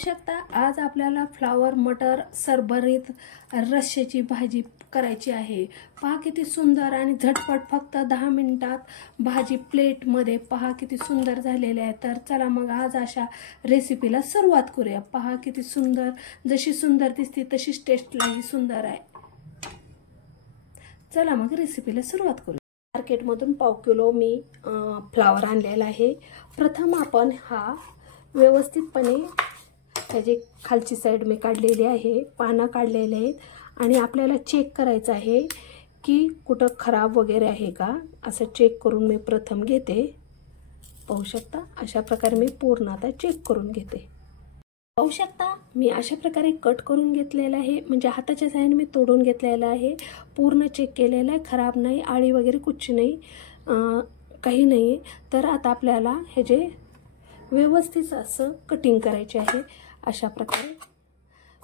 शकता आज आपल्याला फ्लावर मटर सरभरीत रश्श्याची भाजी करायची आहे। पहा किती सुंदर आणि झटपट फक्त 10 मिनिटात भाजी प्लेटमध्ये पहा किती सुंदर झालेली आहे। तर चला मग आज अशा रेसिपीला सुरुवात करूया। पहा किती सुंदर, जशी सुंदर दिसते तशीच टेस्टलाही सुंदर आहे। चला मग रेसिपीला सुरुवात करू। मार्केटमधून पाव किलो मी फ्लावर आणलेला आहे। प्रथम आपण हा व्यवस्थितपणे त्याची खालची साइड मी काढलेली आहे, पानं काढलेले आहेत आणि आपल्याला चेक करायचं आहे की कुठं खराब वगैरे आहे का, असं चेक करून मी प्रथम घेते। पाहू शकता अशा प्रकारे मी पूर्ण आता चेक करून घेते। पाहू शकता मी अशा प्रकारे कट करून घेतलेला आहे, म्हणजे हाताच्या साहाय्याने मी तोडून घेतलेला आहे। पूर्ण चेक केलेला आहे, खराब नाही, आळी वगैरे कुछ नाही, काही नाही। तर आता आपल्याला हे जे व्यवस्थित असं कटिंग करायचे आहे। अशा प्रकारे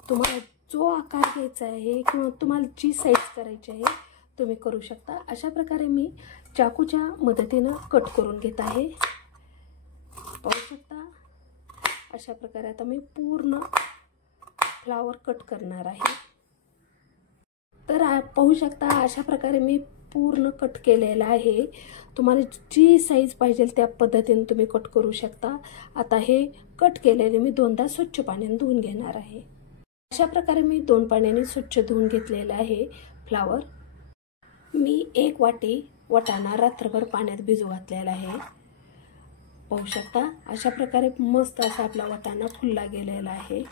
तुम्हाला जो आकार घ्यायचा आहे किंवा तुम्हाला जी साइज करायची आहे तुम्ही करू शकता। अशा प्रकारे मी चाकूच्या मदतीने कट करून घेत आहे। पाहू शकता अशा प्रकारे आता मी पूर्ण फ्लावर कट करणार आहे। तर पाहू शकता अशा प्रकारे मी पूर्ण कट केलेला आहे। तुम्हाला जी साइज पाहिजे त्या पद्धतीने तुम्ही कट करू शकता। आता हे कट केलेले मी दोनदा स्वच्छ पाण्याने धुवून घेणार आहे। अशा प्रकारे मी 2 पाण्याने स्वच्छ धुवून घेतलेला आहे फ्लावर। मी 1 वाटी वाटाणा रात्रभर पाण्यात भिजू घातलेला आहे। पाहू शकता अशा प्रकारे मस्त असा आपला वाटाणा फुलला गेलेला आहे।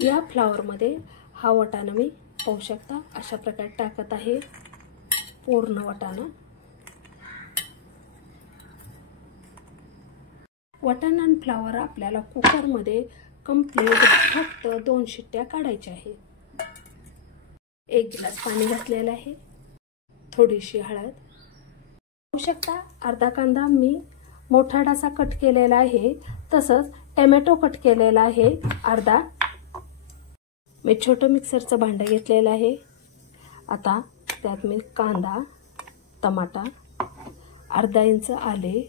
या फ्लावर मध्ये हा वाटाणा मी पाहू शकता अशा प्रकारे टाकत आहे, पूर्ण वाटाणा। वाटाणा आणि फ्लावर आपल्याला कुकर मध्ये कंप्लीट फक्त 2 शिट्ट्या काढायच्या आहेत। 1 ग्लास पाणी घातलेलं आहे, थोडीशी हळद। पाहू शकता अर्धा कांदा मी मोठा डासा कट केलेला आहे, तसंच टोमॅटो कट केलेला आहे अर्धा। मी छोटं मिक्सरचं भांडं घेतलेलं आहे। आता त्यात मी कांदा, टमाटा, अर्धा इंच आले,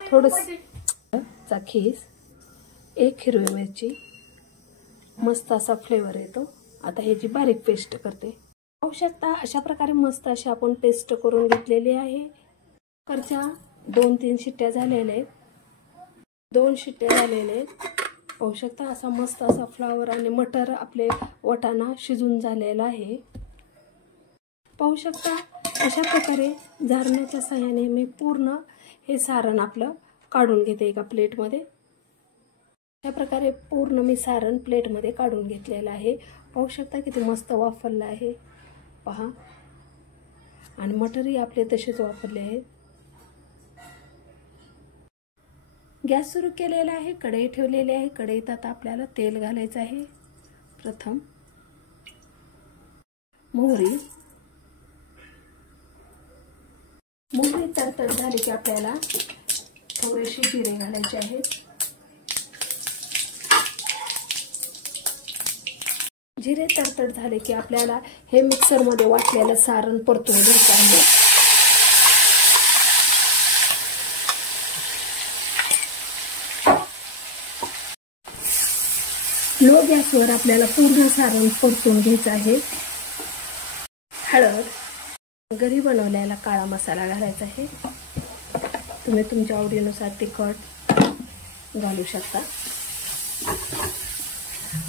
थोडंसं खीस, 1 हिरवी मिरची, मस्त असा फ्लेवर येतो। आता ह्याची बारीक पेस्ट करते। पाहू शकता अशा प्रकारे मस्त अशी आपण पेस्ट करून घेतलेली आहे। कुकरच्या 2-3 शिट्ट्या झालेल्या आहेत, 2 शिट्ट्या झालेल्या आहेत। पाहू शकता असा मस्त असा फ्लावर आणि मटर आपले वाटाणा शिजून झालेला आहे। पाहू शकता अशा प्रकारे झारण्याच्या सहाय्याने मी पूर्ण हे सारण आपलं काढून घेते एका प्लेटमध्ये। अशा प्रकारे पूर्ण मी सारण प्लेटमध्ये काढून घेतलेलं आहे। पाहू शकता किती मस्त वाफरलं आहे पहा, आणि मटरही आपले तसेच वाफरले आहेत। गॅस सुरू केलेला आहे, कढई ठेवलेली आहे। कढईत आता आपल्याला तेल घालायचं आहे। प्रथम मोहरी तडतड झाली की आपल्याला थोडेसे जिरे घालायचे आहेत। जिरे तडतड झाले की आपल्याला हे मिक्सर मध्ये वाटलेलं सारण परतून घ्यायचं आहे। लो गॅसवर आपल्याला पूर्ण सारण परतून घ्यायचं आहे। हळद, घरी बनवलेला काळा मसाला घालायचा आहे। तुम्ही तुमच्या आवडीनुसार तिखट घालू शकता।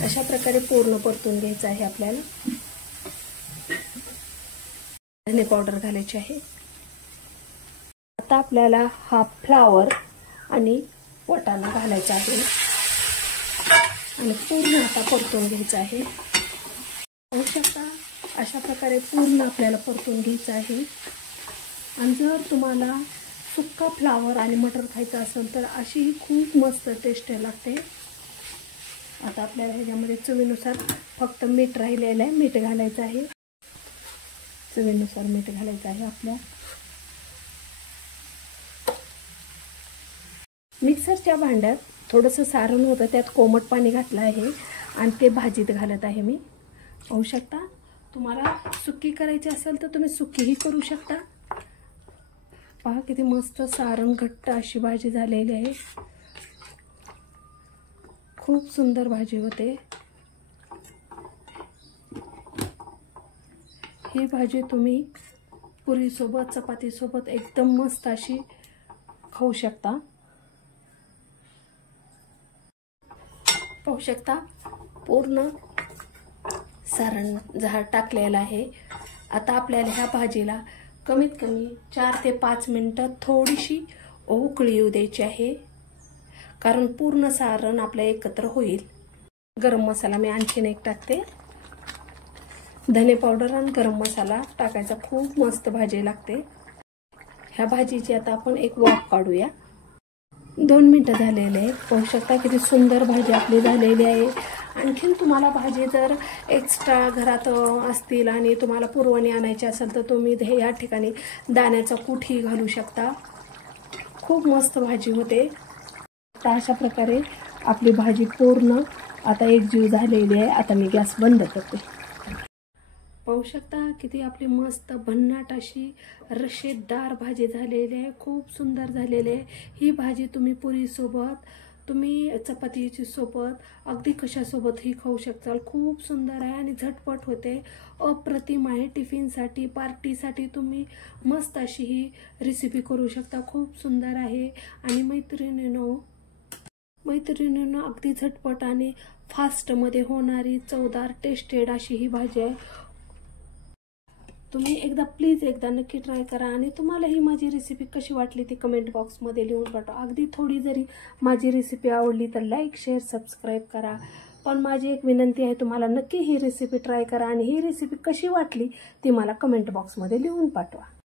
अशा प्रकारे पूर्ण परतून घ्यायचं आहे आपल्याला। धने पावडर घालायची आहे। आता आपल्याला हा फ्लावर आणि वाटाणा घालायचा आहे आणि पूर्ण आता परतून घ्यायचं आहे। पाहू शकता अशा प्रकारे पूर्ण आपल्याला परतून घ्यायचं आहे। आणि जर तुम्हाला सुक्का फ्लावर आणि मटर खायचं असेल तर अशी ही खूप मस्त टेस्ट लागते। आता आपल्याला ह्याच्यामध्ये चवीनुसार फक्त मीठ राहिलेलं आहे, मीठ घालायचं आहे। चवीनुसार मीठ घालायचं आहे आपल्या। मिक्सरच्या भांड्यात थोडंसं सारण होतं, त्यात कोमट पाणी घातलं आहे आणि ते भाजीत घालत आहे मी। पाहू शकता तुम्हाला सुक्की करायची असेल तर तुम्ही सुक्कीही करू शकता। पहा किती मस्त सारण घट्ट अशी भाजी झालेली आहे। खूप सुंदर भाजी होते। ही भाजी तुम्ही पुरीसोबत चपातीसोबत एकदम मस्त अशी खाऊ शकता। पाहू शकता पूर्ण सारण झाड टाकलेलं आहे। आता आपल्याला ह्या भाजीला कमीत कमी 4 ते 5 मिनिटं थोडीशी उकळी येऊ द्यायची आहे, कारण पूर्ण सारण आपलं एकत्र होईल। गरम मसाला मी आणखीन एक टाकते। धने पावडर आणि गरम मसाला टाकायचा, खूप मस्त भाजी लागते। ह्या भाजीची आता आपण एक वाफ काढूया। 2 मिनिटं झालेले आहे। पाहू शकता किती सुंदर भाजी आपली झालेली आहे। आणखीन तुम्हाला भाजी जर एक्स्ट्रा घरात असतील आणि तुम्हाला पुरवणी आणायची असेल तर तुम्ही या ठिकाणी दाण्याचा कूटही घालू शकता। खूप मस्त भाजी होते। तर अशा प्रकारे आपली भाजी पूर्ण आता एकजीव झालेली आहे। आता मी गॅस बंद करते। पाहू शकता किती आपली मस्त भन्नाट अशी रशेदार भाजी झालेली आहे। खूप सुंदर झालेली आहे। ही भाजी तुम्ही पुरीसोबत, तुम्ही चपातीची सोबत, अगदी कशासोबतही खाऊ शकताल। खूप सुंदर आहे आणि झटपट होते, अप्रतिम आहे। टिफिनसाठी, पार्टीसाठी तुम्ही मस्त अशी ही रेसिपी करू शकता। खूप सुंदर आहे आणि मैत्रिणींनो अगदी झटपट आणि फास्टमध्ये होणारी चवदार टेस्टेड अशी ही भाजी आहे। तुम्ही एकदा नक्की ट्राय करा आणि तुम्हाला ही माझी रेसिपी कशी वाटली ती कमेंट बॉक्समध्ये लिहून पाठवा। अगदी थोडी जरी माझी रेसिपी आवडली तर लाईक, शेअर, सबस्क्राईब करा। पण माझी एक विनंती आहे, तुम्हाला नक्की ही रेसिपी ट्राय करा आणि ही रेसिपी कशी वाटली ती मला कमेंट बॉक्समध्ये लिहून पाठवा।